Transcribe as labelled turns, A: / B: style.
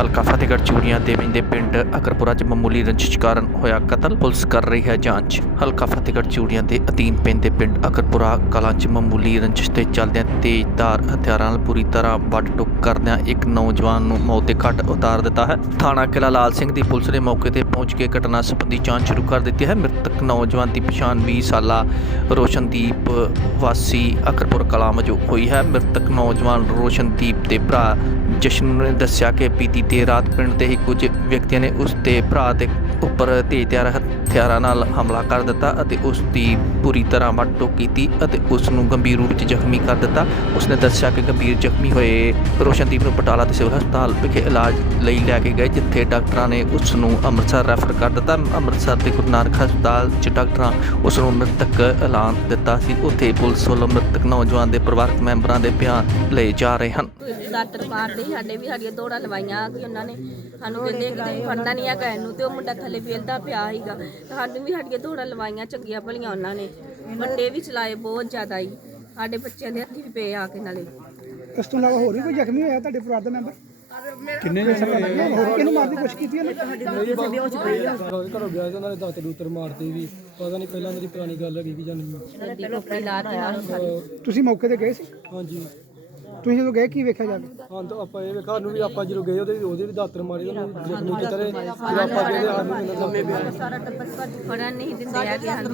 A: ਹਲਕਾ ਫਤਿਹਗੜ੍ਹ ਚੂੜੀਆਂ ਦੇ ਵਿੰਦੇ ਪਿੰਡ ਅਕਰਪੁਰਾ 'ਚ ਮਾਮੂਲੀ ਰੰਜਿਸ਼ ਕਾਰਨ ਹੋਇਆ ਕਤਲ। ਪੁਲਿਸ ਕਰ ਰਹੀ ਹੈ ਜਾਂਚ। ਹਲਕਾ ਫਤਿਹਗੜ੍ਹ ਚੂੜੀਆਂ ਦੇ ਅਧੀਨ ਪੈਂਦੇ ਪਿੰਡ ਅਕਰਪੁਰਾ ਕਲਾਂ 'ਚ ਮਾਮੂਲੀ ਰੰਜਿਸ਼ ਤੇ ਚੱਲਦਿਆਂ ਤੇਜ਼ਧਾਰ ਹਥਿਆਰਾਂ ਨਾਲ ਪੂਰੀ ਤਰ੍ਹਾਂ ਵੱਢ ਟੁੱਕ ਕਰਦਿਆਂ ਇੱਕ ਨੌਜਵਾਨ ਨੂੰ ਮੌਤ ਦੇ ਘਾਟ ਉਤਾਰ ਦਿੱਤਾ ਹੈ। ਥਾਣਾ ਕਿਲਾ ਲਾਲ ਸਿੰਘ ਦੀ ਪੁਲਿਸ ਨੇ ਮੌਕੇ ਤੇ ਪਹੁੰਚ ਕੇ ਘਟਨਾ ਸੰਬੰਧੀ ਜਾਂਚ ਸ਼ੁਰੂ ਕਰ ਦਿੱਤੀ ਹੈ। ਮ੍ਰਿਤਕ ਨੌਜਵਾਨ ਦੀ ਪਛਾਣ 20 ਸਾਲਾ ਰੋਸ਼ਨਦੀਪ ਵਾਸੀ ਅਕਰਪੁਰ ਕਲਾਂ ਵਜੋਂ ਹੋਈ ਹੈ। ਮ੍ਰਿਤਕ ਨੌਜਵਾਨ ਰੋਸ਼ਨਦੀਪ ਦੇ ਭਰਾ ਜਸ਼ਨ ਨੇ ਦੱਸਿਆ ਕਿ ਬੀਤੀ ਦੇਰ ਰਾਤ ਪਿੰਡ ਦੇ ਹੀ ਕੁਝ ਵਿਅਕਤੀਆਂ ਨੇ ਉਸ ਦੇ ਭਰਾ ਦੇ ਉੱਪਰ ਤੇਜ਼ਧਾਰ ਹਥਿਆਰਾਂ ਹਥਿਆਰਾਂ ਨਾਲ ਹਮਲਾ ਕਰ ਦਿੱਤਾ ਅਤੇ ਉਸ ਦੀ ਪੂਰੀ ਤਰ੍ਹਾਂ ਵੱਢ ਕੀਤੀ ਅਤੇ ਉਸ ਨੂੰ ਗੰਭੀਰ ਰੂਪ ਵਿੱਚ ਜ਼ਖਮੀ ਕਰ ਦਿੱਤਾ। ਉਸ ਨੇ ਦੱਸਿਆ ਕਿ ਗੰਭੀਰ ਜ਼ਖਮੀ ਹੋਏ ਰੋਸ਼ਨਦੀਪ ਨੂੰ ਬਟਾਲਾ ਦੇ ਸਿਵਲ ਹਸਪਤਾਲ ਵਿਖੇ ਇਲਾਜ ਲਈ ਲੈ ਕੇ ਗਏ, ਜਿੱਥੇ ਡਾਕਟਰਾਂ ਨੇ ਉਸ ਨੂੰ ਅੰਮ੍ਰਿਤਸਰ ਰੈਫਰ ਕਰ ਦਿੱਤਾ। ਅੰਮ੍ਰਿਤਸਰ ਦੇ ਗੁਰੂ ਨਾਨਕ ਹਸਪਤਾਲ 'ਚ ਡਾਕਟਰਾਂ ਉਸ ਨੂੰ ਮ੍ਰਿਤਕ ਐਲਾਨ ਦਿੱਤਾ ਸੀ। ਉੱਥੇ ਪੁਲਿਸ ਵੱਲੋਂ ਮ੍ਰਿਤਕ ਨੌਜਵਾਨ ਦੇ ਪਰਿਵਾਰਕ ਮੈਂਬਰਾਂ ਦੇ ਬਿਆਨ ਲਏ ਜਾ ਰਹੇ ਹਨ।
B: ਦਾਤਰ ਮਾਰਦੇ ਸੀ ਸਾਡੇ ਵੀ ਸਾਡੀਆਂ ਦੌੜਾਂ ਲਵਾਈਆਂ ਕਿ ਉਹਨਾਂ ਨੇ ਸਾਨੂੰ ਕਹਿੰਦੇ ਕਿ ਤੁਸੀਂ ਫੜਨਾ ਨਹੀਂ ਹੈਗਾ, ਇਹਨੂੰ ਤੇ ਉਹ ਮੁੰਡਾ ਥੱਲੇ ਵੇਲਦਾ ਪਿਆ ਸੀਗਾ। ਸਾਨੂੰ ਵੀ ਸਾਡੀਆਂ ਦੌੜਾਂ ਲਵਾਈਆਂ ਚੰਗੀਆਂ ਭਲੀਆਂ ਉਹਨਾਂ ਨੇ। ਵੱਡੇ ਵੀ ਚਲਾਏ ਬਹੁਤ ਜ਼ਿਆਦਾ ਹੀ ਸਾਡੇ ਬੱਚਿਆਂ ਦੇ ਹੱਥੀ ਵੀ ਪਏ ਆ ਕੇ ਨਾਲੇ।
C: ਇਸ ਤੋਂ ਇਲਾਵਾ ਹੋਰ ਵੀ ਕੋਈ ਜ਼ਖਮੀ ਹੋਇਆ ਤੁਹਾਡੇ ਪਰਿਵਾਰ ਦਾ ਮੈਂਬਰ? ਕਿੰਨੇ ਜ਼ਖਮੀ ਹੋਰ ਕਿਹਨੂੰ ਮਾਰਨ ਦੀ ਕੋਸ਼ਿਸ਼ ਕੀਤੀ ਉਹਨੇ?
D: ਘਰੋਂ ਗਿਆ ਸੀ ਉਹਨਾਂ ਨੇ ਦਾਤਰ ਦੂਤਰ ਮਾਰਦੇ ਵੀ। ਪਤਾ ਨਹੀਂ ਪਹਿਲਾਂ ਮੇਰੀ ਪੁਰਾਣੀ ਗੱਲ ਹੈਗੀ ਕਿ ਜਾਂ ਨਹੀਂ।
B: ਗੱਡੀ ਕੋਪੀ ਲਾ ਕੇ ਨਾਲ ਸਾਡੀ
C: ਤੁਸੀਂ ਮੌਕੇ ਤੇ ਗਏ ਸੀ?
D: ਹਾਂਜੀ।
C: ਤੁਸੀਂ ਜਦੋਂ ਗਏ ਕੀ ਵੇਖਿਆ ਜਾ ਕੇ
D: ਹਾਂ ਤਾਂ ਆਪਾਂ ਇਹ ਵੇਖਾ ਨੂੰ ਵੀ ਆਪਾਂ ਜਦੋਂ ਗਏ ਉਹਦੇ ਉਹਦੇ ਵੀ ਦਾਤਰ ਮਾਰੇ ਉਹਨੂੰ ਜ਼ਖਮੀ ਕੀਤਾ ਜਦੋਂ ਆਪਾਂ ਗਏ ਤੇ ਸਾਨੂੰ ਇਹਨਾਂ ਦਾ
B: ਸਾਰਾ ਟੱਬਰ ਫੜਨ ਨਹੀਂ ਦਿੰਦੇ ਹੈਗੇ ਸਾਨੂੰ